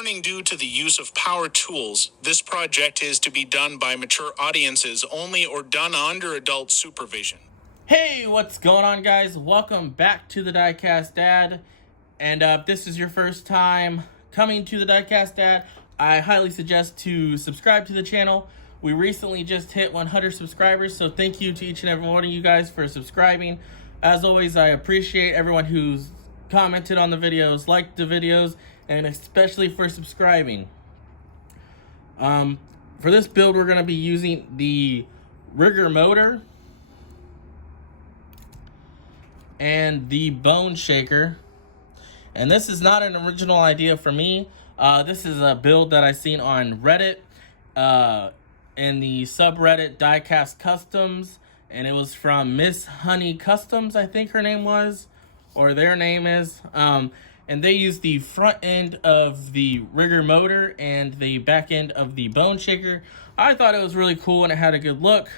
Warning: due to the use of power tools, this project is to be done by mature audiences only or done under adult supervision. Hey, what's going on, guys? Welcome back to the Diecast Dad. And if this is your first time coming to the Diecast Dad, I highly suggest to subscribe to the channel. We recently just hit 100 subscribers, so thank you to each and every one of you guys for subscribing. As always, I appreciate everyone who's commented on the videos, liked the videos, and especially for subscribing. For this build, we're going to be using the rigger motor and the bone shaker. And this is not an original idea for me. This is a build that I seen on Reddit, in the subreddit Diecast Customs, and it was from Miss Honey Customs, I think her name was, or their name is. And they used the front end of the rigger motor and the back end of the bone shaker. I thought it was really cool and it had a good look.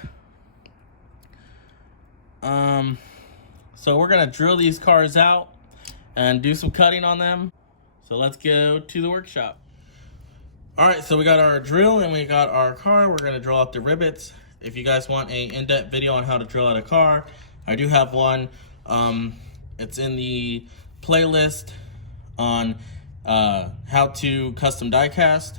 So we're gonna drill these cars out and do some cutting on them. So let's go to the workshop. All right, so we got our drill and we got our car. We're gonna drill out the rivets. If you guys want a in-depth video on how to drill out a car, I do have one. It's in the playlist on how to custom diecast.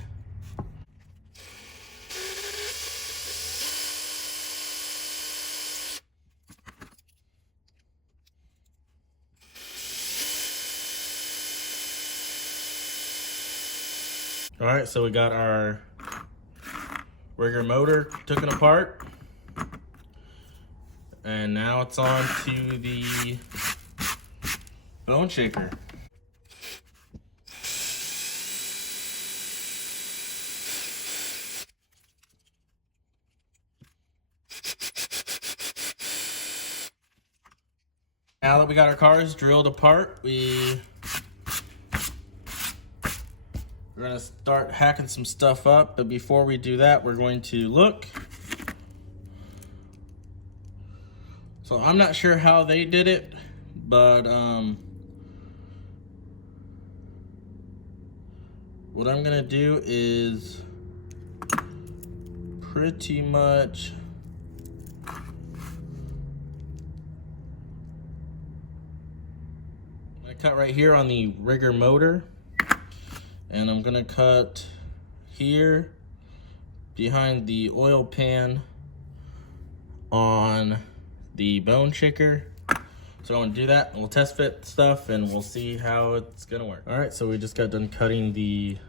All right, so we got our rigger motor taken apart, and now it's on to the bone shaker. Now that we got our cars drilled apart, we're gonna start hacking some stuff up, but before we do that, we're going to look. So I'm not sure how they did it, but what I'm gonna do is pretty much I'm gonna cut right here on the rigger motor. And I'm gonna cut here behind the oil pan on the bone shaker. So I'm gonna do that and we'll test fit stuff and we'll see how it's gonna work. All right, so we just got done cutting the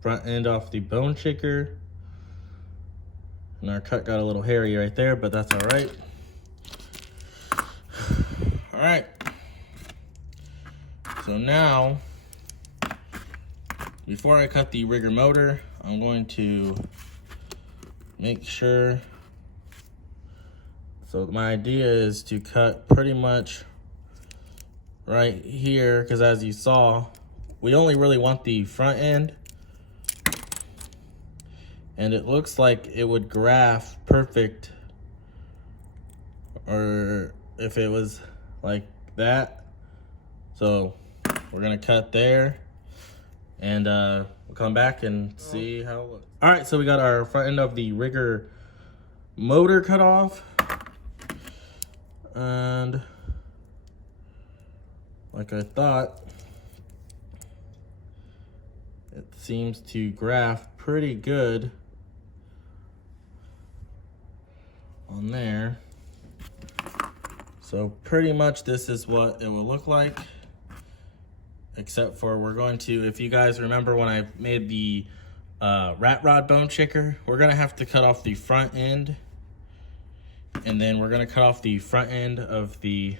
front end off the bone shaker. And our cut got a little hairy right there, but that's all right. All right. So now, before I cut the rigger motor, I'm going to make sure. So my idea is to cut pretty much right here, because as you saw, we only really want the front end. And it looks like it would graft perfect, or if it was like that. So we're gonna cut there. And we'll come back and see how it looks. All right, so we got our front end of the rigger motor cut off. And like I thought, it seems to graft pretty good on there. So pretty much this is what it will look like. Except for we're going to, if you guys remember when I made the rat rod bone shaker, we're gonna have to cut off the front end, and then we're gonna cut off the front end of the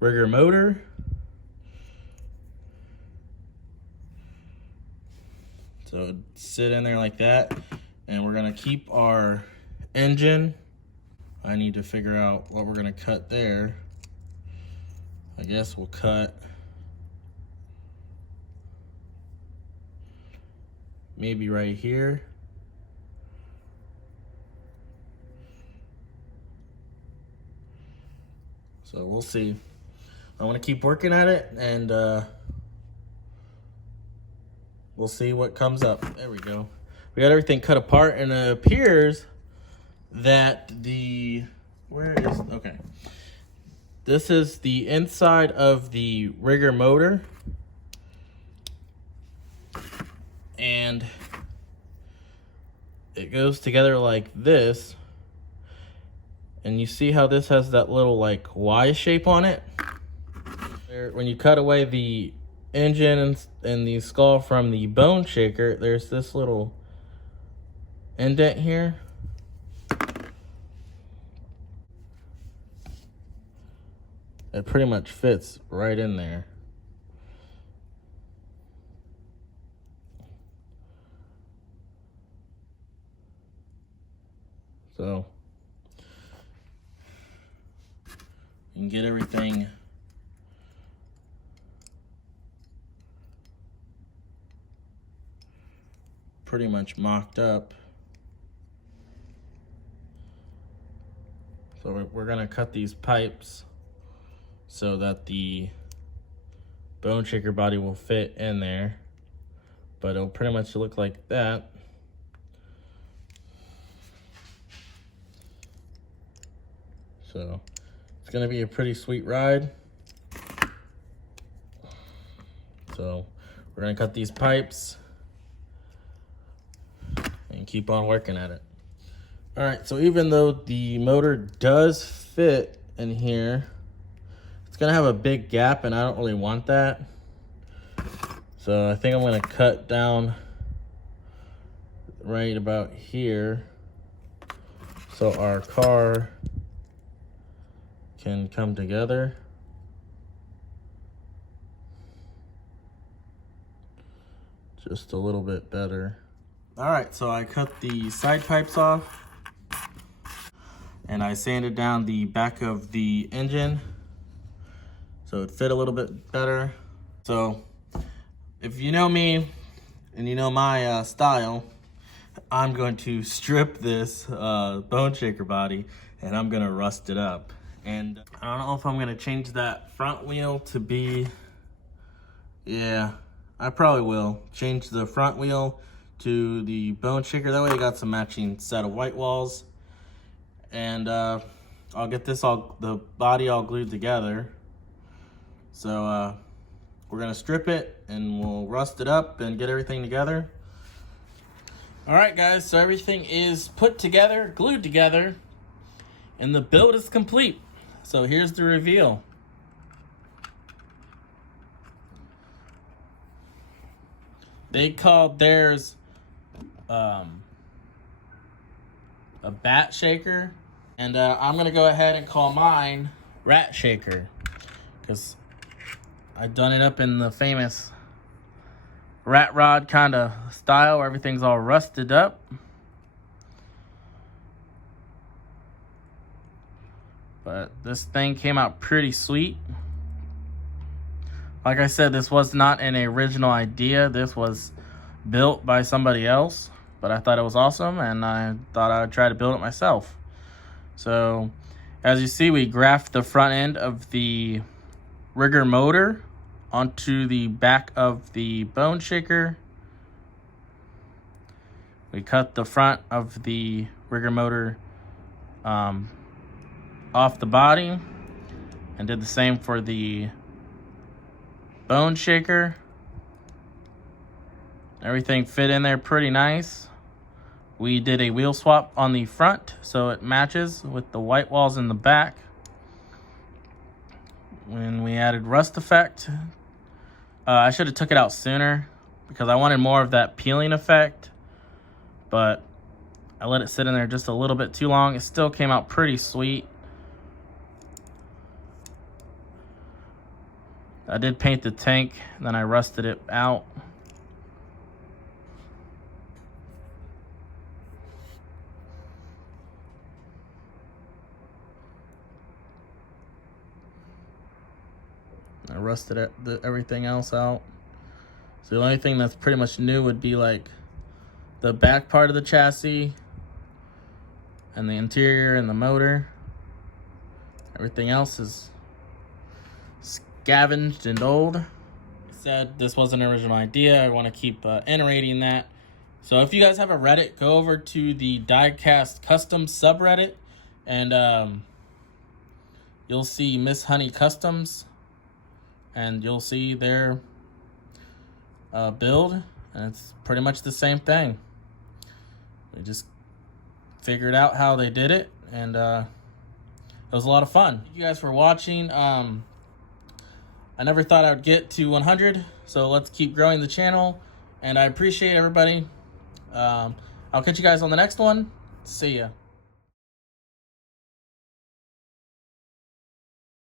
rigger motor. So sit in there like that, and we're gonna keep our engine. I need to figure out what we're gonna cut there. I guess we'll cut maybe right here. So we'll see. I want to keep working at it, and we'll see what comes up. There we go. We got everything cut apart, and it appears that okay. This is the inside of the rigger motor. And it goes together like this. And you see how this has that little like Y shape on it? When you cut away the engine and the skull from the bone shaker, there's this little indent here. It pretty much fits right in there. So you can get everything pretty much mocked up. So we're gonna cut these pipes so that the bone shaker body will fit in there, but it'll pretty much look like that. So it's gonna be a pretty sweet ride. So we're gonna cut these pipes and keep on working at it. All right, so even though the motor does fit in here, it's gonna have a big gap, and I don't really want that. So I think I'm gonna cut down right about here so our car can come together. Just a little bit better. All right, so I cut the side pipes off and I sanded down the back of the engine so it fit a little bit better. So if you know me and you know my style, I'm going to strip this bone shaker body and I'm gonna rust it up. And I don't know if I'm gonna change that front wheel to be, yeah, I probably will change the front wheel to the bone shaker. That way I got some matching set of white walls. And I'll get the body all glued together. So we're gonna strip it and we'll rust it up and get everything together. All right, guys, so everything is put together, glued together, and the build is complete. So here's the reveal. They called theirs a bat shaker, and I'm gonna go ahead and call mine rat shaker, because I've done it up in the famous rat rod kind of style where everything's all rusted up. But this thing came out pretty sweet. Like I said, this was not an original idea. This was built by somebody else, but I thought it was awesome and I thought I would try to build it myself. So as you see, we graphed the front end of the rigger motor onto the back of the bone shaker. We cut the front of the rigger motor off the body and did the same for the bone shaker. Everything fit in there pretty nice. We did a wheel swap on the front so it matches with the white walls in the back. When we added rust effect, I should have took it out sooner because I wanted more of that peeling effect, but I let it sit in there just a little bit too long. It still came out pretty sweet. I did paint the tank, then I rusted it out. I rusted everything else out. So the only thing that's pretty much new would be like the back part of the chassis and the interior and the motor. Everything else is scavenged and old. said, this wasn't an original idea. I want to keep iterating that. So if you guys have a Reddit, go over to the Diecast custom subreddit, and you'll see Miss Honey Customs, and you'll see their build, and it's pretty much the same thing. We just figured out how they did it, and it was a lot of fun. Thank you guys for watching. I never thought I would get to 100, so let's keep growing the channel, and I appreciate everybody. I'll catch you guys on the next one. See ya.